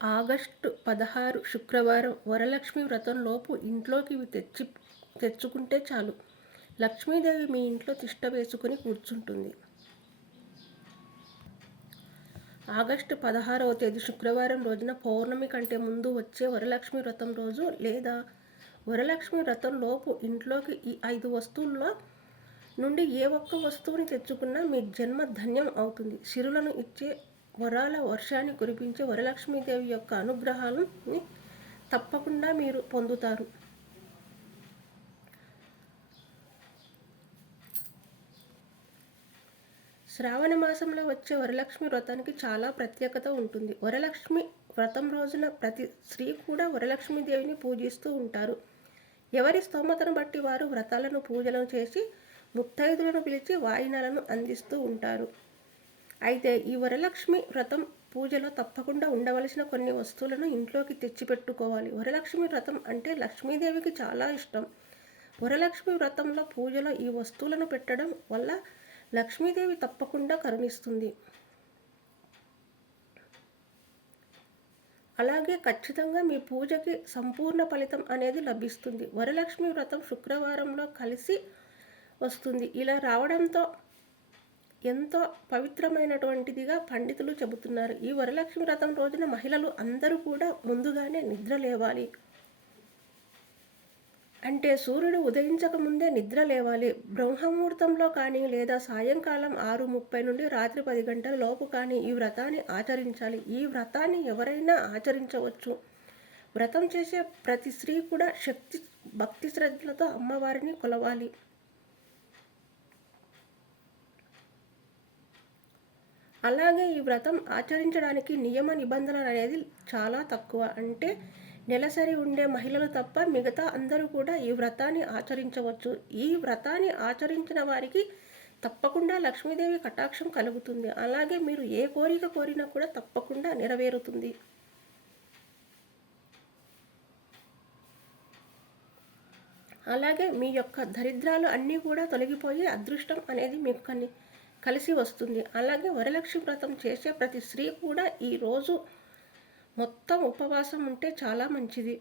August 16 శుక్రవారం వరలక్ష్మి వ్రతం లోపు ఇంట్లోకి తెచ్చుకుంటే చాలు, లక్ష్మీదేవి మీ ఇంట్లో తిష్ట వేసుకుని కూర్చుంటుంది. ఆగస్టు 16వ తేదీ శుక్రవారం రోజున పౌర్ణమి కంటే ముందు వచ్చే వరలక్ష్మి వ్రతం రోజు లేదా వరలక్ష్మి వ్రతం లోపు ఇంట్లోకి ఈ 5 వస్తువుల్లో నుండి ఏ ఒక్క వస్తువుని తెచ్చుకున్నా మీ జన్మ ధన్యం అవుతుంది. సిరులను ఇచ్చే, వరాల వర్షాన్ని కురిపించే వరలక్ష్మీదేవి యొక్క అనుగ్రహాన్ని తప్పకుండా మీరు పొందుతారు. శ్రావణ మాసంలో వచ్చే వరలక్ష్మి వ్రతానికి చాలా ప్రత్యేకత ఉంటుంది. వరలక్ష్మి వ్రతం రోజున ప్రతి స్త్రీ కూడా వరలక్ష్మీదేవిని పూజిస్తూ ఉంటారు. ఎవరి స్తోమతను బట్టి వారు వ్రతాలను పూజలను చేసి ముత్తైదులను పిలిచి వాయినాలను అందిస్తూ ఉంటారు. అయితే ఈ వరలక్ష్మి వ్రతం పూజలో తప్పకుండా ఉండవలసిన కొన్ని వస్తువులను ఇంట్లోకి తెచ్చిపెట్టుకోవాలి. వరలక్ష్మి వ్రతం అంటే లక్ష్మీదేవికి చాలా ఇష్టం. వరలక్ష్మి వ్రతంలో పూజలో ఈ వస్తువులను పెట్టడం వల్ల లక్ష్మీదేవి తప్పకుండా కరుణిస్తుంది. అలాగే ఖచ్చితంగా మీ పూజకి సంపూర్ణ ఫలితం అనేది లభిస్తుంది. వరలక్ష్మి వ్రతం శుక్రవారంలో కలిసి వస్తుంది. ఇలా రావడంతో ఎంతో పవిత్రమైనటువంటిదిగా పండితులు చెబుతున్నారు. ఈ వరలక్ష్మి వ్రతం రోజున మహిళలు అందరూ కూడా ముందుగానే నిద్ర లేవాలి. అంటే సూర్యుడు ఉదయించక ముందే నిద్ర లేవాలి. బ్రహ్మముహూర్తంలో కానీ లేదా సాయంకాలం 6:30 నుండి రాత్రి 10 గంటల లోపు కానీ ఈ వ్రతాన్ని ఆచరించాలి. ఈ వ్రతాన్ని ఎవరైనా ఆచరించవచ్చు. వ్రతం చేసే ప్రతి స్త్రీ కూడా భక్తి శ్రద్ధలతో అమ్మవారిని కొలవాలి. అలాగే ఈ వ్రతం ఆచరించడానికి నియమ నిబంధనలు అనేది చాలా తక్కువ. అంటే నెలసరి ఉండే మహిళలు తప్ప మిగతా అందరూ కూడా ఈ వ్రతాన్ని ఆచరించవచ్చు. ఈ వ్రతాన్ని ఆచరించిన వారికి తప్పకుండా లక్ష్మీదేవి కటాక్షం కలుగుతుంది. అలాగే మీరు ఏ కోరిక కోరినా కూడా తప్పకుండా నెరవేరుతుంది. అలాగే మీ యొక్క దరిద్రాలు అన్నీ కూడా తొలగిపోయి అదృష్టం అనేది మీకు కలిసి వస్తుంది. అలాగే వరలక్ష్మి వ్రతం చేసే ప్రతి స్త్రీ కూడా ఈరోజు మొత్తం ఉపవాసం ఉంటే చాలా మంచిది.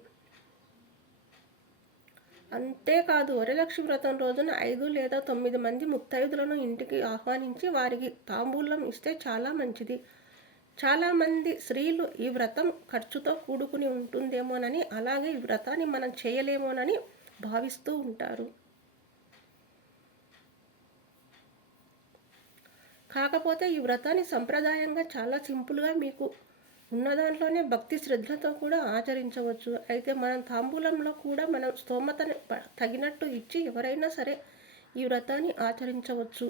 అంతేకాదు వరలక్ష్మి వ్రతం రోజున 5 లేదా 9 మంది ముత్తైదులను ఇంటికి ఆహ్వానించి వారికి తాంబూలం ఇస్తే చాలా మంచిది. చాలామంది స్త్రీలు ఈ వ్రతం ఖర్చుతో కూడుకుని ఉంటుందేమోనని, అలాగే ఈ వ్రతాన్ని మనం చేయలేమోనని భావిస్తూ ఉంటారు. కాకపోతే ఈ వ్రతాన్ని సంప్రదాయంగా చాలా సింపుల్గా మీకు ఉన్న దాంట్లోనే భక్తి శ్రద్ధలతో కూడా ఆచరించవచ్చు. అయితే మనం తాంబూలంలో కూడా మనం స్తోమతని తగినట్టు ఇచ్చి ఎవరైనా సరే ఈ వ్రతాన్ని ఆచరించవచ్చు.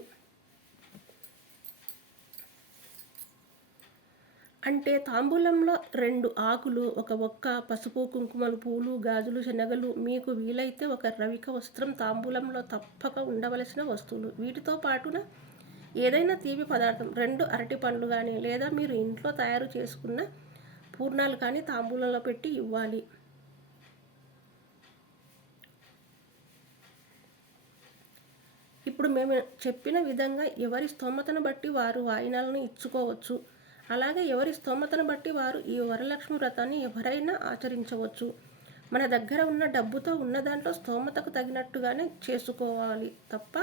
అంటే తాంబూలంలో 2 ఆకులు, 1 ఒక్క, పసుపు కుంకుమలు, పూలు, గాజులు, శనగలు, మీకు వీలైతే 1 రవిక వస్త్రం తాంబూలంలో తప్పక ఉండవలసిన వస్తువులు. వీటితో పాటున ఏదైనా తీపి పదార్థం 2 అరటి పండ్లు కానీ లేదా మీరు ఇంట్లో తయారు చేసుకున్న పూర్ణాలు కానీ తాంబూలంలో పెట్టి ఇవ్వాలి. ఇప్పుడు మేము చెప్పిన విధంగా ఎవరి స్తోమతను బట్టి వారు వాయినాలను ఇచ్చుకోవచ్చు. అలాగే ఎవరి స్తోమతను బట్టి వారు ఈ వరలక్ష్మి వ్రతాన్ని ఎవరైనా ఆచరించవచ్చు. మన దగ్గర ఉన్న డబ్బుతో ఉన్న దాంట్లో స్తోమతకు తగినట్టుగానే చేసుకోవాలి తప్ప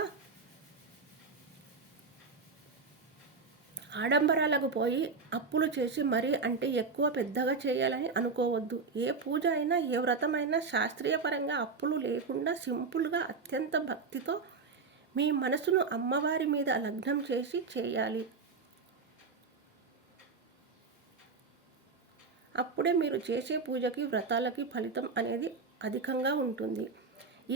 ఆడంబరాలకు పోయి అప్పులు చేసి మరీ అంటే ఎక్కువ పెద్దగా చేయాలని అనుకోవద్దు. ఏ పూజ అయినా ఏ వ్రతమైనా శాస్త్రీయ పరంగా అప్పులు లేకుండా సింపుల్గా అత్యంత భక్తితో మీ మనసును అమ్మవారి మీద లగ్నం చేసి చేయాలి. అప్పుడే మీరు చేసే పూజకి వ్రతాలకి ఫలితం అనేది అధికంగా ఉంటుంది.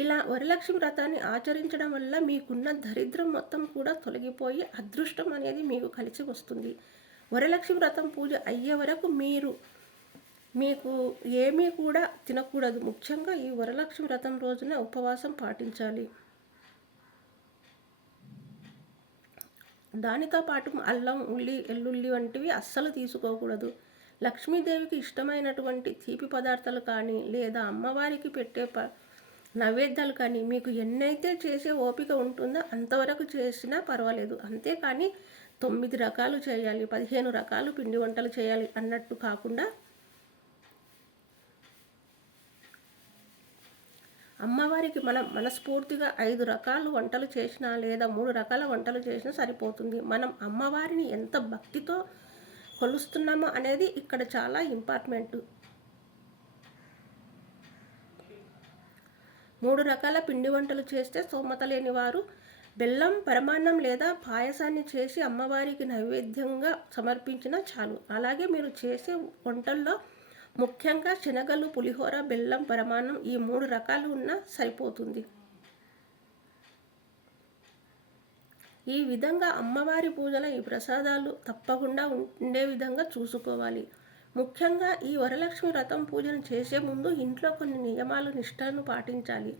ఇలా వరలక్ష్మి వ్రతాన్ని ఆచరించడం వల్ల మీకున్న దరిద్రం మొత్తం కూడా తొలగిపోయి అదృష్టం అనేది మీకు కలిసి వస్తుంది. వరలక్ష్మి వ్రతం పూజ అయ్యే వరకు మీకు ఏమీ కూడా తినకూడదు. ముఖ్యంగా ఈ వరలక్ష్మి వ్రతం రోజున ఉపవాసం పాటించాలి. దానితో పాటు అల్లం, ఉల్లి, ఎల్లుల్లి వంటివి అస్సలు తీసుకోకూడదు. లక్ష్మీదేవికి ఇష్టమైనటువంటి తీపి పదార్థాలు కానీ లేదా అమ్మవారికి పెట్టే నైవేద్యాలు కానీ మీకు ఎన్నైతే చేసే ఓపిక ఉంటుందో అంతవరకు చేసినా పర్వాలేదు. అంతేకాని 9 రకాలు చేయాలి, 15 రకాలు పిండి వంటలు చేయాలి అన్నట్టు కాకుండా అమ్మవారికి మనం మనస్ఫూర్తిగా 5 రకాల వంటలు చేసినా లేదా 3 రకాల వంటలు చేసినా సరిపోతుంది. మనం అమ్మవారిని ఎంత భక్తితో కొలుస్తున్నామో అనేది ఇక్కడ చాలా ఇంపార్టెంట్. 3 రకాల పిండి వంటలు చేస్తే స్తోమత లేని వారు బెల్లం పరమాన్నం లేదా పాయసాన్ని చేసి అమ్మవారికి నైవేద్యంగా సమర్పించినా చాలు. అలాగే మీరు చేసే వంటల్లో ముఖ్యంగా శనగలు, పులిహోర, బెల్లం, పరమాన్నం ఈ 3 రకాలు ఉన్నా సరిపోతుంది. ఈ విధంగా అమ్మవారి పూజలో ఈ ప్రసాదాలు తప్పకుండా ఉండే విధంగా చూసుకోవాలి. ముఖ్యంగా ఈ వరలక్ష్మి వ్రతం పూజను చేసే ముందు ఇంట్లో కొన్ని నియమాలు నిష్టలను పాటించాలి.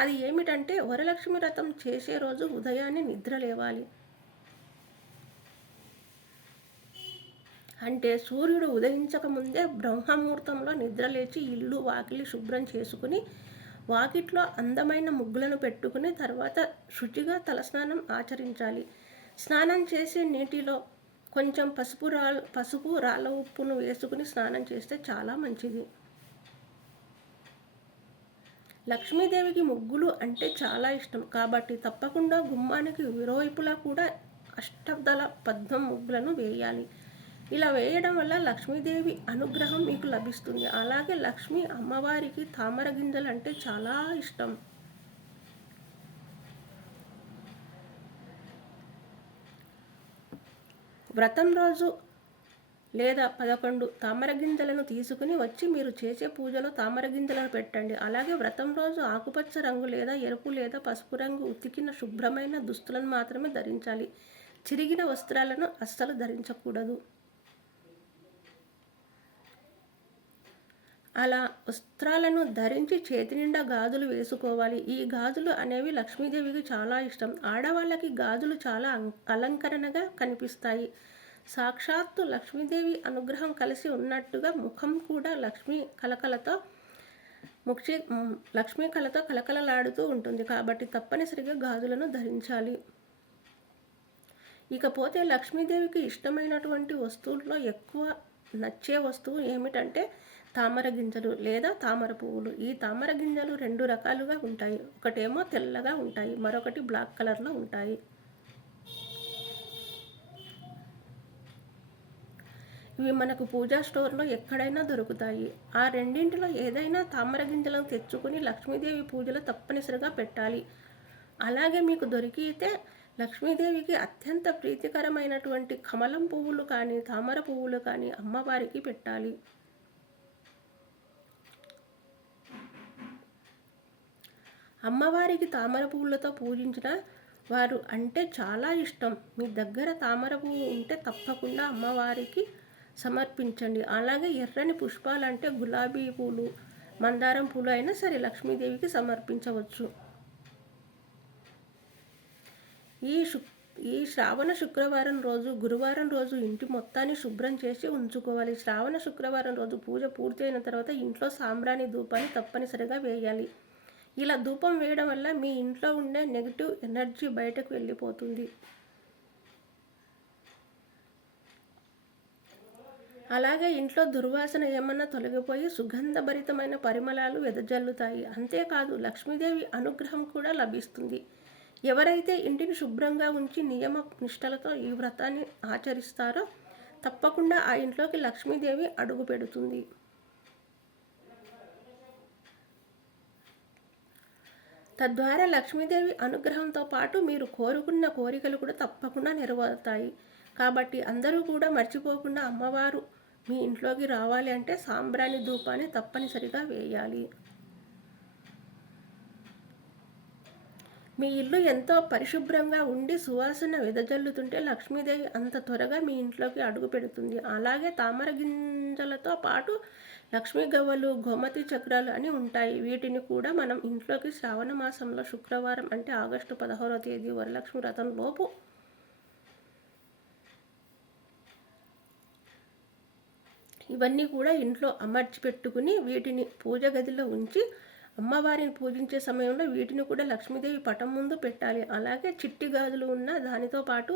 అది ఏమిటంటే వరలక్ష్మి వ్రతం చేసే రోజు ఉదయాన్నే నిద్ర లేవాలి. అంటే సూర్యుడు ఉదయించక ముందే బ్రహ్మముహూర్తంలో నిద్రలేచి ఇల్లు వాకిలి శుభ్రం చేసుకుని వాకిట్లో అందమైన ముగ్గులను పెట్టుకుని తర్వాత శుచిగా తలస్నానం ఆచరించాలి. స్నానం చేసే నీటిలో కొంచెం పసుపు రాళ్ళ ఉప్పును వేసుకుని స్నానం చేస్తే చాలా మంచిది. లక్ష్మీదేవికి ముగ్గులు అంటే చాలా ఇష్టం కాబట్టి తప్పకుండా గుమ్మానికి ఇరువైపులా కూడా అష్టదళ పద్మం ముగ్గులను వేయాలి. ఇలా వేయడం వల్ల లక్ష్మీదేవి అనుగ్రహం మీకు లభిస్తుంది. అలాగే లక్ష్మీ అమ్మవారికి తామర గింజలు అంటే చాలా ఇష్టం. వ్రతం రోజు లేదా 11 తామర గింజలను తీసుకుని వచ్చి మీరు చేసే పూజలో తామర గింజలను పెట్టండి. అలాగే వ్రతం రోజు ఆకుపచ్చ రంగు లేదా ఎరుపు లేదా పసుపు రంగు ఉతికిన శుభ్రమైన దుస్తులను మాత్రమే ధరించాలి. చిరిగిన వస్త్రాలను అస్సలు ధరించకూడదు. అలా వస్త్రాలను ధరించి చేతి నిండా గాజులు వేసుకోవాలి. ఈ గాజులు అనేవి లక్ష్మీదేవికి చాలా ఇష్టం. ఆడవాళ్ళకి గాజులు చాలా అలంకరణగా కనిపిస్తాయి. సాక్షాత్తు లక్ష్మీదేవి అనుగ్రహం కలిసి ఉన్నట్టుగా ముఖం కూడా లక్ష్మీ కళతో కలకలలాడుతూ ఉంటుంది. కాబట్టి తప్పనిసరిగా గాజులను ధరించాలి. ఇకపోతే లక్ష్మీదేవికి ఇష్టమైనటువంటి వస్తువుల్లో ఎక్కువ నచ్చే వస్తువు ఏమిటంటే తామర గింజలు లేదా తామర పువ్వులు. ఈ తామర గింజలు 2 రకాలుగా ఉంటాయి. ఒకటేమో తెల్లగా ఉంటాయి, మరొకటి బ్లాక్ కలర్లో ఉంటాయి. ఇవి మనకు పూజా స్టోర్లో ఎక్కడైనా దొరుకుతాయి. ఆ రెండింటిలో ఏదైనా తామర గింజలను తెచ్చుకుని లక్ష్మీదేవి పూజలో తప్పనిసరిగా పెట్టాలి. అలాగే మీకు దొరికితే లక్ష్మీదేవికి అత్యంత ప్రీతికరమైనటువంటి కమలం పువ్వులు కానీ తామర పువ్వులు కానీ అమ్మవారికి పెట్టాలి. అమ్మవారికి తామర పువ్వులతో పూజించిన వారు అంటే చాలా ఇష్టం. మీ దగ్గర తామర పువ్వు ఉంటే తప్పకుండా అమ్మవారికి సమర్పించండి. అలాగే ఎర్రని పుష్పాలంటే గులాబీ పూలు, మందారం పూలు అయినా సరే లక్ష్మీదేవికి సమర్పించవచ్చు. ఈ శ్రావణ శుక్రవారం రోజు గురువారం రోజు ఇంటి మొత్తాన్ని శుభ్రం చేసి ఉంచుకోవాలి. శ్రావణ శుక్రవారం రోజు పూజ పూర్తయిన తర్వాత ఇంట్లో సాంబ్రాణి ధూపాన్ని తప్పనిసరిగా వేయాలి. ఇలా ధూపం వేయడం వల్ల మీ ఇంట్లో ఉండే నెగిటివ్ ఎనర్జీ బయటకు వెళ్ళిపోతుంది. అలాగే ఇంట్లో దుర్వాసన ఏమన్నా తొలగిపోయి సుగంధభరితమైన పరిమళాలు వెదజల్లుతాయి. అంతేకాదు లక్ష్మీదేవి అనుగ్రహం కూడా లభిస్తుంది. ఎవరైతే ఇంటిని శుభ్రంగా ఉంచి నియమ నిష్టలతో ఈ వ్రతాన్ని ఆచరిస్తారో తప్పకుండా ఆ ఇంట్లోకి లక్ష్మీదేవి అడుగు పెడుతుంది. తద్వారా లక్ష్మీదేవి అనుగ్రహంతో పాటు మీరు కోరుకున్న కోరికలు కూడా తప్పకుండా నెరవేరుతాయి. కాబట్టి అందరూ కూడా మర్చిపోకుండా అమ్మవారు మీ ఇంట్లోకి రావాలి అంటే సాంబ్రాణి ధూపాన్ని తప్పనిసరిగా వేయాలి. మీ ఇల్లు ఎంతో పరిశుభ్రంగా ఉండి సువాసన వెదజల్లుతుంటే లక్ష్మీదేవి అంత త్వరగా మీ ఇంట్లోకి అడుగు పెడుతుంది. అలాగే తామర గింజలతో పాటు లక్ష్మీ గవ్వలు, గోమతి చక్రాలు అని ఉంటాయి. వీటిని కూడా మనం ఇంట్లోకి శ్రావణ మాసంలో శుక్రవారం అంటే ఆగస్టు 16వ తేదీ వరలక్ష్మి వ్రతం లోపు ఇవన్నీ కూడా ఇంట్లో అమర్చి పెట్టుకుని వీటిని పూజ గదిలో ఉంచి అమ్మవారిని పూజించే సమయంలో వీటిని కూడా లక్ష్మీదేవి పటం ముందు పెట్టాలి. అలాగే చిట్టి గాజులు ఉన్న దానితో పాటు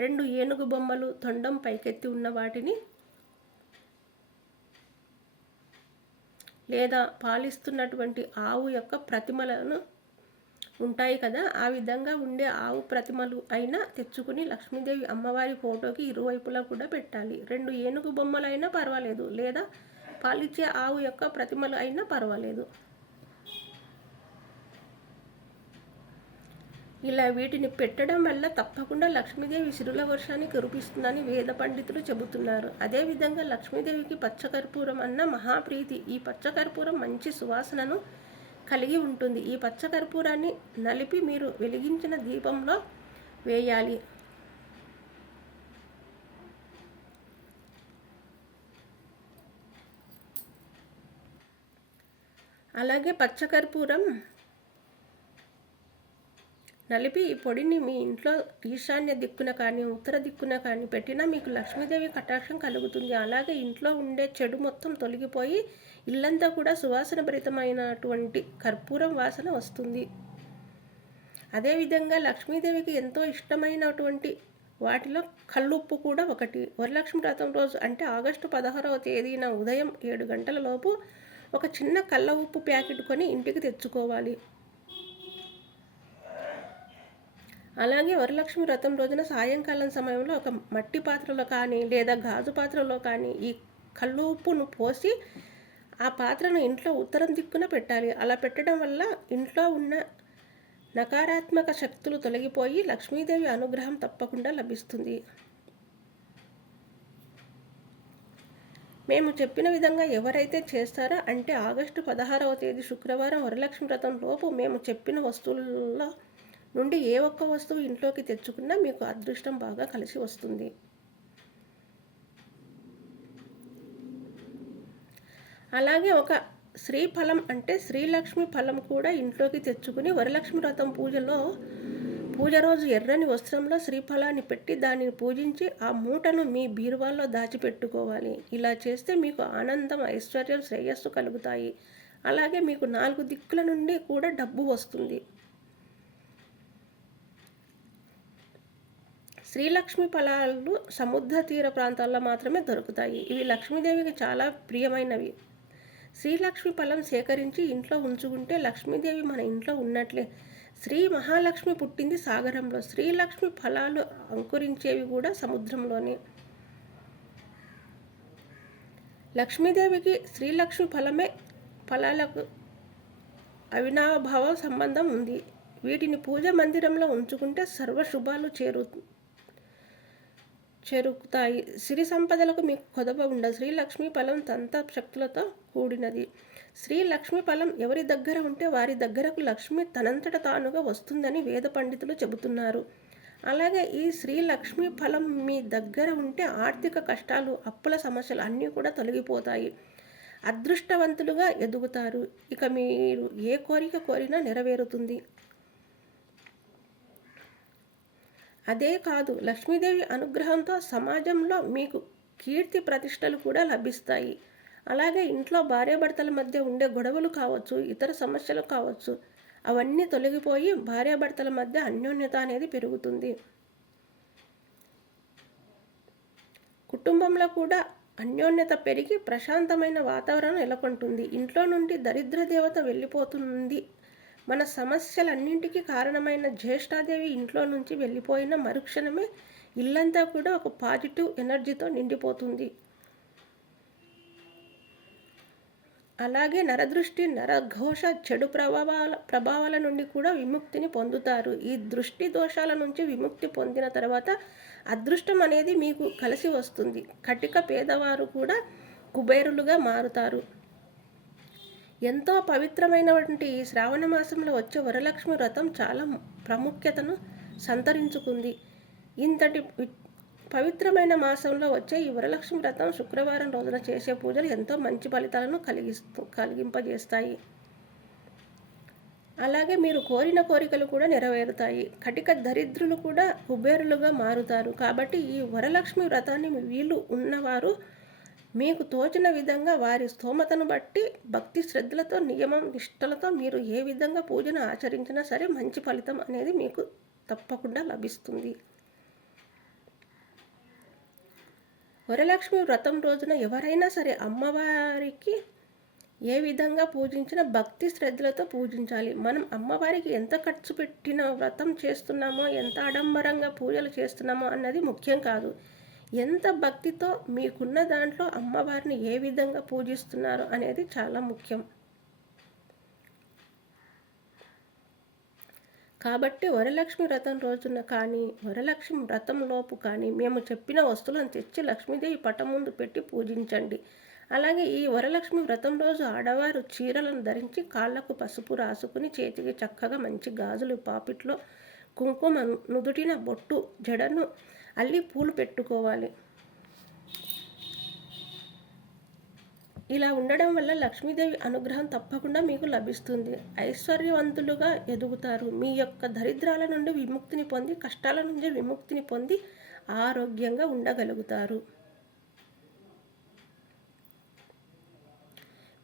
2 ఏనుగు బొమ్మలు తొండం పైకెత్తి ఉన్న వాటిని లేదా పాలిస్తున్నటువంటి ఆవు యొక్క ప్రతిమలను ఉంటాయి కదా, ఆ విధంగా ఉండే ఆవు ప్రతిమలు అయినా తెచ్చుకుని లక్ష్మీదేవి అమ్మవారి ఫోటోకి ఇరువైపులా కూడా పెట్టాలి. 2 ఏనుగు బొమ్మలు అయినా పర్వాలేదు, లేదా పాలిచ్చే ఆవు యొక్క ప్రతిమలు అయినా పర్వాలేదు. ఇలా వీటిని పెట్టడం వల్ల తప్పకుండా లక్ష్మీదేవి సిరుల వర్షాన్ని కురిపిస్తుందని వేద పండితులు చెబుతున్నారు. అదేవిధంగా లక్ష్మీదేవికి పచ్చకర్పూరం అన్న మహాప్రీతి. ఈ పచ్చకర్పూరం మంచి సువాసనను కలిగి ఉంటుంది. ఈ పచ్చకర్పూరాన్ని నలిపి మీరు వెలిగించిన దీపంలో వేయాలి. అలాగే పచ్చకర్పూరం నలిపి ఈ పొడిని మీ ఇంట్లో ఈశాన్య దిక్కున కానీ ఉత్తర దిక్కున కానీ పెట్టినా మీకు లక్ష్మీదేవి కటాక్షం కలుగుతుంది. అలాగే ఇంట్లో ఉండే చెడు మొత్తం తొలగిపోయి ఇల్లంతా కూడా సువాసన భరితమైనటువంటి కర్పూరం వాసన వస్తుంది. అదేవిధంగా లక్ష్మీదేవికి ఎంతో ఇష్టమైనటువంటి వాటిలో కల్లుప్పు కూడా ఒకటి. వరలక్ష్మి వ్రతం రోజు అంటే ఆగస్టు 16వ తేదీన ఉదయం 7 గంటల లోపు ఒక చిన్న కళ్ళ ఉప్పు ప్యాకెట్ కొని ఇంటికి తెచ్చుకోవాలి. అలాగే వరలక్ష్మి వ్రతం రోజున సాయంకాలం సమయంలో ఒక మట్టి పాత్రలో కానీ లేదా గాజు పాత్రలో కానీ ఈ కల్లు ఉప్పును పోసి ఆ పాత్రను ఇంట్లో ఉత్తరం దిక్కున పెట్టాలి. అలా పెట్టడం వల్ల ఇంట్లో ఉన్న నకారాత్మక శక్తులు తొలగిపోయి లక్ష్మీదేవి అనుగ్రహం తప్పకుండా లభిస్తుంది. మేము చెప్పిన విధంగా ఎవరైతే చేస్తారో అంటే ఆగస్టు 16వ తేదీ శుక్రవారం వరలక్ష్మి వ్రతం లోపు మేము చెప్పిన వస్తువుల్లో నుండి ఏ ఒక్క వస్తువు ఇంట్లోకి తెచ్చుకున్నా మీకు అదృష్టం బాగా కలిసి వస్తుంది. అలాగే ఒక శ్రీఫలం అంటే శ్రీలక్ష్మి ఫలం కూడా ఇంట్లోకి తెచ్చుకుని వరలక్ష్మి వ్రతం పూజ రోజు ఎర్రని వస్త్రంలో శ్రీఫలాన్ని పెట్టి దానిని పూజించి ఆ మూటను మీ బీరువాల్లో దాచిపెట్టుకోవాలి. ఇలా చేస్తే మీకు ఆనందం, ఐశ్వర్యం, శ్రేయస్సు కలుగుతాయి. అలాగే మీకు 4 దిక్కుల నుండి కూడా డబ్బు వస్తుంది. శ్రీలక్ష్మి ఫలాలు సముద్ర తీర ప్రాంతాల్లో మాత్రమే దొరుకుతాయి. ఇవి లక్ష్మీదేవికి చాలా ప్రియమైనవి. శ్రీలక్ష్మి ఫలం సేకరించి ఇంట్లో ఉంచుకుంటే లక్ష్మీదేవి మన ఇంట్లో ఉన్నట్లే. శ్రీ మహాలక్ష్మి పుట్టింది సాగరంలో. శ్రీలక్ష్మి ఫలాలు అంకురించేవి కూడా సముద్రంలోనే. లక్ష్మీదేవికి శ్రీలక్ష్మి ఫలాలకు అవినాభావ సంబంధం ఉంది. వీటిని పూజ మందిరంలో ఉంచుకుంటే సర్వశుభాలు చేరుకుతాయి. సిరి సంపదలకు మీకు కొదవ ఉండదు. శ్రీలక్ష్మి ఫలం తంత్ర శక్తులతో కూడినది. శ్రీలక్ష్మి ఫలం ఎవరి దగ్గర ఉంటే వారి దగ్గరకు లక్ష్మి తనంతట తానుగా వస్తుందని వేద పండితులు చెబుతున్నారు. అలాగే ఈ శ్రీలక్ష్మి ఫలం మీ దగ్గర ఉంటే ఆర్థిక కష్టాలు, అప్పుల సమస్యలు అన్నీ కూడా తొలగిపోతాయి. అదృష్టవంతులుగా ఎదుగుతారు. ఇక మీరు ఏ కోరిక కోరినా నెరవేరుతుంది. అదే కాదు, లక్ష్మీదేవి అనుగ్రహంతో సమాజంలో మీకు కీర్తి ప్రతిష్టలు కూడా లభిస్తాయి. అలాగే ఇంట్లో భార్యాభర్తల మధ్య ఉండే గొడవలు కావచ్చు, ఇతర సమస్యలు కావచ్చు, అవన్నీ తొలగిపోయి భార్యాభర్తల మధ్య అన్యోన్యత అనేది పెరుగుతుంది. కుటుంబంలో కూడా అన్యోన్యత పెరిగి ప్రశాంతమైన వాతావరణం నెలకొంటుంది. ఇంట్లో నుండి దరిద్ర దేవత వెళ్ళిపోతుంది. మన సమస్యలన్నింటికీ కారణమైన జ్యేష్ఠాదేవి ఇంట్లో నుంచి వెళ్ళిపోయిన మరుక్షణమే ఇల్లంతా కూడా ఒక పాజిటివ్ ఎనర్జీతో నిండిపోతుంది. అలాగే నరదృష్టి, నరఘోష, చెడు ప్రభావాల నుండి కూడా విముక్తిని పొందుతారు. ఈ దృష్టి దోషాల నుంచి విముక్తి పొందిన తర్వాత అదృష్టం అనేది మీకు కలిసి వస్తుంది. కటిక పేదవారు కూడా కుబేరులుగా మారుతారు. ఎంతో పవిత్రమైనటువంటి ఈ శ్రావణ మాసంలో వచ్చే వరలక్ష్మి వ్రతం చాలా ప్రాముఖ్యతను సంతరించుకుంది. ఇంతటి పవిత్రమైన మాసంలో వచ్చే ఈ వరలక్ష్మి వ్రతం శుక్రవారం రోజున చేసే పూజలు ఎంతో మంచి ఫలితాలను కలిగింపజేస్తాయి. అలాగే మీరు కోరిన కోరికలు కూడా నెరవేరుతాయి. కటిక దరిద్రులు కూడా కుబేరులుగా మారుతారు. కాబట్టి ఈ వరలక్ష్మి వ్రతాన్ని వీలు ఉన్నవారు మీకు తోచిన విధంగా వారి స్తోమతను బట్టి భక్తి శ్రద్ధలతో, నియమం నిష్టలతో మీరు ఏ విధంగా పూజను ఆచరించినా సరే మంచి ఫలితం అనేది మీకు తప్పకుండా లభిస్తుంది. వరలక్ష్మి వ్రతం రోజున ఎవరైనా సరే అమ్మవారికి ఏ విధంగా పూజించినా భక్తి శ్రద్ధలతో పూజించాలి. మనం అమ్మవారికి ఎంత ఖర్చు పెట్టిన వ్రతం చేస్తున్నామో, ఎంత ఆడంబరంగా పూజలు చేస్తున్నామో అన్నది ముఖ్యం కాదు. ఎంత భక్తితో మీకున్న దాంట్లో అమ్మవారిని ఏ విధంగా పూజిస్తున్నారు అనేది చాలా ముఖ్యం. కాబట్టి వరలక్ష్మి వ్రతం రోజున కానీ, వరలక్ష్మి వ్రతం లోపు కానీ మేము చెప్పిన వస్తువులను తెచ్చి లక్ష్మీదేవి పటం ముందు పెట్టి పూజించండి. అలాగే ఈ వరలక్ష్మి వ్రతం రోజు ఆడవారు చీరలను ధరించి కాళ్ళకు పసుపు రాసుకుని చేతికి చక్కగా మంచి గాజులు, పాపిట్లో కుంకుమ, నుదుటిన బొట్టు, జడను అల్లి పూలు పెట్టుకోవాలి. ఇలా ఉండడం వల్ల లక్ష్మీదేవి అనుగ్రహం తప్పకుండా మీకు లభిస్తుంది. ఐశ్వర్యవంతులుగా ఎదుగుతారు. మీ యొక్క దరిద్రాల నుండి విముక్తిని పొంది, కష్టాల నుండి విముక్తిని పొంది ఆరోగ్యంగా ఉండగలుగుతారు.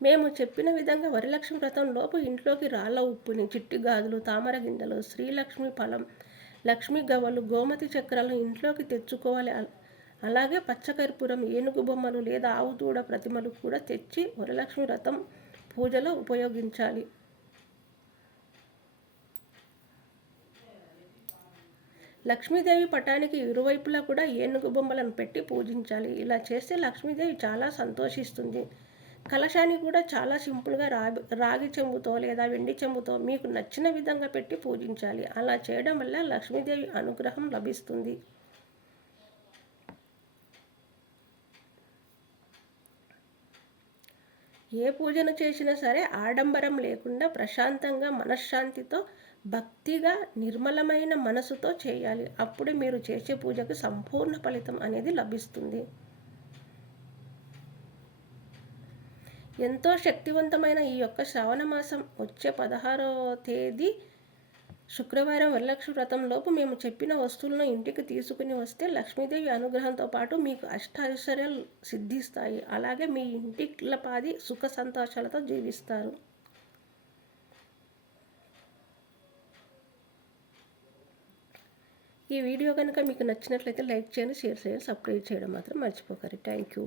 మేము చెప్పిన విధంగా వరలక్ష్మి వ్రతం లోపు ఇంట్లోకి రాళ్ళ ఉప్పుని, చిట్టి గాజులు, తామర గింజలు, శ్రీలక్ష్మి ఫలం, లక్ష్మీ గవ్వలు, గోమతి చక్రాలను ఇంట్లోకి తెచ్చుకోవాలి. అలాగే పచ్చకర్పూరం, ఏనుగు బొమ్మలు లేదా ఆవు దూడ ప్రతిమలు కూడా తెచ్చి వరలక్ష్మి వ్రతం పూజలో ఉపయోగించాలి. లక్ష్మీదేవి పటానికి ఇరువైపులా కూడా ఏనుగు బొమ్మలను పెట్టి పూజించాలి. ఇలా చేస్తే లక్ష్మీదేవి చాలా సంతోషిస్తుంది. కలశాన్ని కూడా చాలా సింపుల్గా రాగి చెంబుతో లేదా వెండి చెంబుతో మీకు నచ్చిన విధంగా పెట్టి పూజించాలి. అలా చేయడం వల్ల లక్ష్మీదేవి అనుగ్రహం లభిస్తుంది. ఏ పూజను చేసినా సరే ఆడంబరం లేకుండా ప్రశాంతంగా, మనశ్శాంతితో, భక్తిగా, నిర్మలమైన మనసుతో చేయాలి. అప్పుడే మీరు చేసే పూజకు సంపూర్ణ ఫలితం అనేది లభిస్తుంది. ఎంతో శక్తివంతమైన ఈ యొక్క శ్రావణ మాసం వచ్చే 16వ తేదీ శుక్రవారం వరలక్ష్మి వ్రతంలోపు మేము చెప్పిన వస్తువులను ఇంటికి తీసుకుని వస్తే లక్ష్మీదేవి అనుగ్రహంతో పాటు మీకు అష్టైశ్వర్యాలు సిద్ధిస్తాయి. అలాగే మీ ఇంటిల్లపాది సుఖ సంతోషాలతో జీవిస్తారు. ఈ వీడియో కనుక మీకు నచ్చినట్లయితే లైక్ చేయండి, షేర్ చేయండి, సబ్స్క్రైబ్ చేయడం మాత్రం మర్చిపోకండి. Thank you.